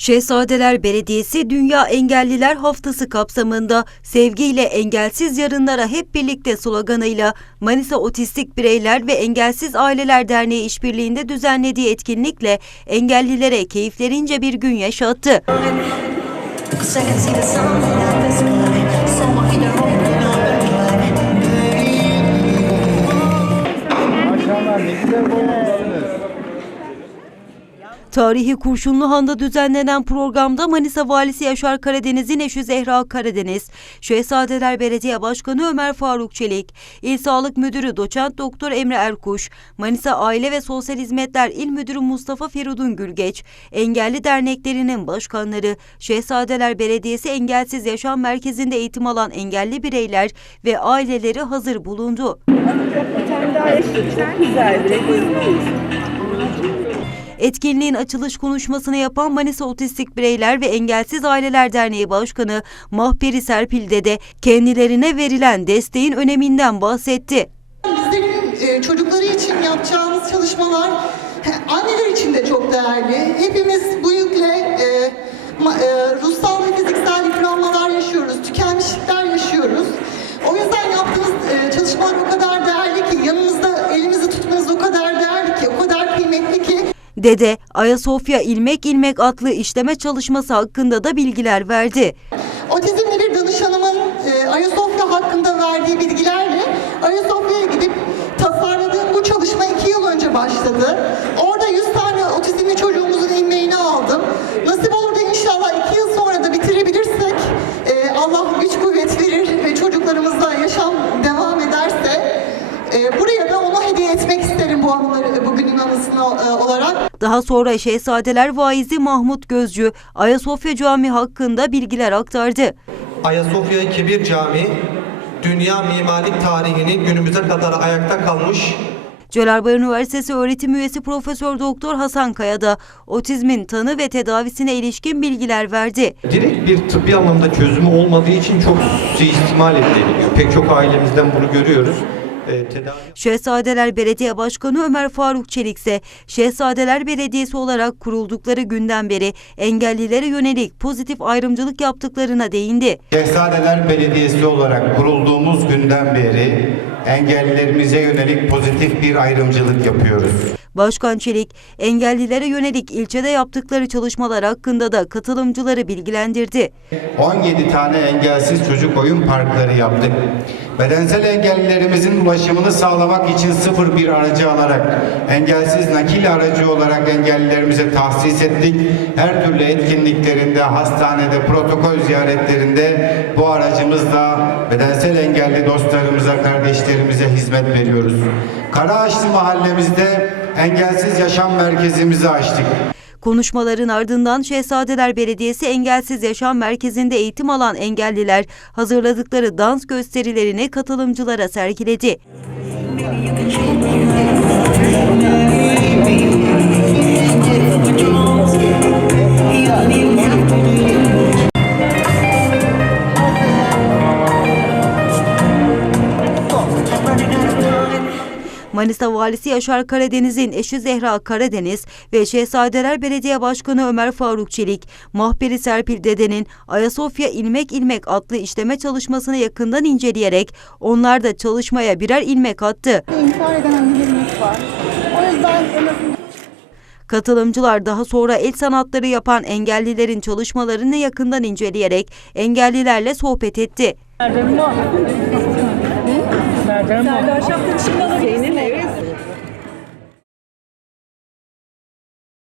Şehzadeler Belediyesi Dünya Engelliler Haftası kapsamında sevgiyle engelsiz yarınlara hep birlikte sloganıyla Manisa Otistik Bireyler ve Engelsiz Aileler Derneği işbirliğinde düzenlediği etkinlikle engellilere keyiflerince bir gün yaşattı. Tarihi Kurşunluhan'da düzenlenen programda Manisa Valisi Yaşar Karadeniz'in eşi Zehra Karadeniz, Şehzadeler Belediye Başkanı Ömer Faruk Çelik, İl Sağlık Müdürü Doçent Doktor Emre Erkuş, Manisa Aile ve Sosyal Hizmetler İl Müdürü Mustafa Feridun Gülgeç, engelli derneklerinin başkanları, Şehzadeler Belediyesi Engelsiz Yaşam Merkezi'nde eğitim alan engelli bireyler ve aileleri hazır bulundu. Etkinliğin açılış konuşmasını yapan Manisa Otistik Bireyler ve Engelsiz Aileler Derneği Başkanı Mahperi Serpil de kendilerine verilen desteğin öneminden bahsetti. Bizlerin e, çocukları için yapacağımız çalışmalar anneler için de çok değerli. Hepimiz bu yükle e, e, ruhsal ve fiziksel yıpranmalar yaşıyoruz, tükenmişlikler yaşıyoruz. O yüzden yaptığımız çalışmalar Dede, Ayasofya İlmek İlmek adlı işleme çalışması hakkında da bilgiler verdi. Otizmli bir danışanımın e, Ayasofya hakkında verdiği bilgilerle Ayasofya'ya gidip tasarladığım bu çalışma iki yıl önce başladı. Orada 100 tane otizmli çocuğumuzun emeğini aldım. Nasip olur da inşallah iki yıl sonra da bitirebilirsek e, Allah güç kuvvet verir ve çocuklarımızla e, buraya da onu hediye etmek isterim bu anıları bugünün anısına e, olarak. Daha sonra Şehzadeler Vaizi Mahmut Gözcü, Ayasofya Camii hakkında bilgiler aktardı. Ayasofya Kebir Camii dünya mimarlık tarihinin günümüze kadar ayakta kalmış Celalbayır Üniversitesi öğretim üyesi Profesör Doktor Hasan Kaya da otizmin tanı ve tedavisine ilişkin bilgiler verdi. Direkt bir tıbbi anlamda çözümü olmadığı için çok suistimal ediliyor. Pek çok ailemizden bunu görüyoruz. Tedavi Şehzadeler Belediye Başkanı Ömer Faruk Çelik ise Şehzadeler Belediyesi olarak kuruldukları günden beri engellilere yönelik pozitif ayrımcılık yaptıklarına değindi. Şehzadeler Belediyesi olarak kurulduğumuz günden beri engellilerimize yönelik pozitif bir ayrımcılık yapıyoruz. Başkan Çelik, engellilere yönelik ilçede yaptıkları çalışmalar hakkında da katılımcıları bilgilendirdi. 17 tane engelsiz çocuk oyun parkları yaptık. Bedensel engellilerimizin ulaşımını sağlamak için sıfır bir aracı alarak engelsiz nakil aracı olarak engellilerimize tahsis ettik. Her türlü etkinliklerinde, hastanede, protokol ziyaretlerinde bu aracımızla bedensel engelli dostlarımıza, kardeşlerimize hizmet veriyoruz. Karaağaçlı mahallemizde engelsiz yaşam merkezimizi açtık. Konuşmaların ardından Şehzadeler Belediyesi Engelsiz Yaşam Merkezi'nde eğitim alan engelliler hazırladıkları dans gösterilerini katılımcılara sergiledi. Manisa Valisi Yaşar Karadeniz'in eşi Zehra Karadeniz ve Şehzadeler Belediye Başkanı Ömer Faruk Çelik, Mahperi Serpil Dede'nin Ayasofya İlmek İlmek adlı işleme çalışmasını yakından inceleyerek onlar da çalışmaya birer ilmek attı. intihar eden annelerimiz var. O yüzden en azından Katılımcılar daha sonra el sanatları yapan engellilerin çalışmalarını yakından inceleyerek engellilerle sohbet etti. Serdar Şapkın şimdi alabilirsin.